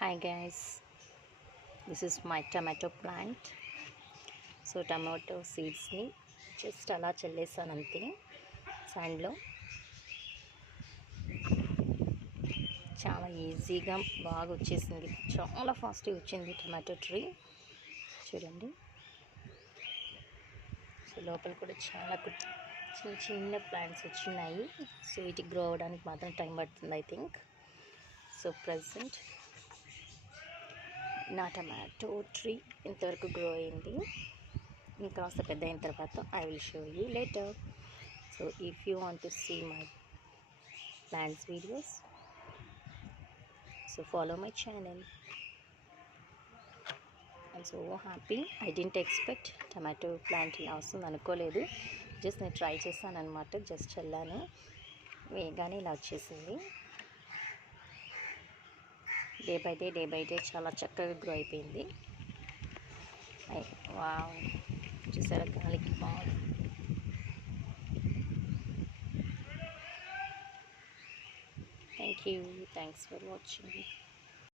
Hi guys, this is my tomato plant. So tomato సీడ్స్ని just అలా చల్లేసాను అంతే సాండ్లో. చాలా ఈజీగా బాగా వచ్చేసింది, చాలా ఫాస్ట్గా వచ్చింది టమాటో ట్రీ. చూడండి, సో లోపల కూడా చాలా చిన్న చిన్న ప్లాంట్స్ వచ్చినాయి. సో వీటికి గ్రో అవ్వడానికి మాత్రం టైం పడుతుంది ఐ థింక్. సో ప్రజెంట్ నా టమాటో ట్రీ ఇంతవరకు గ్రో అయింది. ఇంకాస్త పెద్ద అయిన తర్వాత I will show you later. So if you want to see my plants videos, so follow my channel. I'm so happy. I didn't expect tomato plant ఇలా వస్తుంది అనుకోలేదు. జస్ట్ నేను ట్రై చేశాను అనమాట, జస్ట్ చల్లాను, వేగానే ఇలా వచ్చేసింది. డే బై డే చాలా చక్కగా గ్రో అయిపోయింది. వావ్, చూసారా గాలికి బాగుంది. Thanks for watching.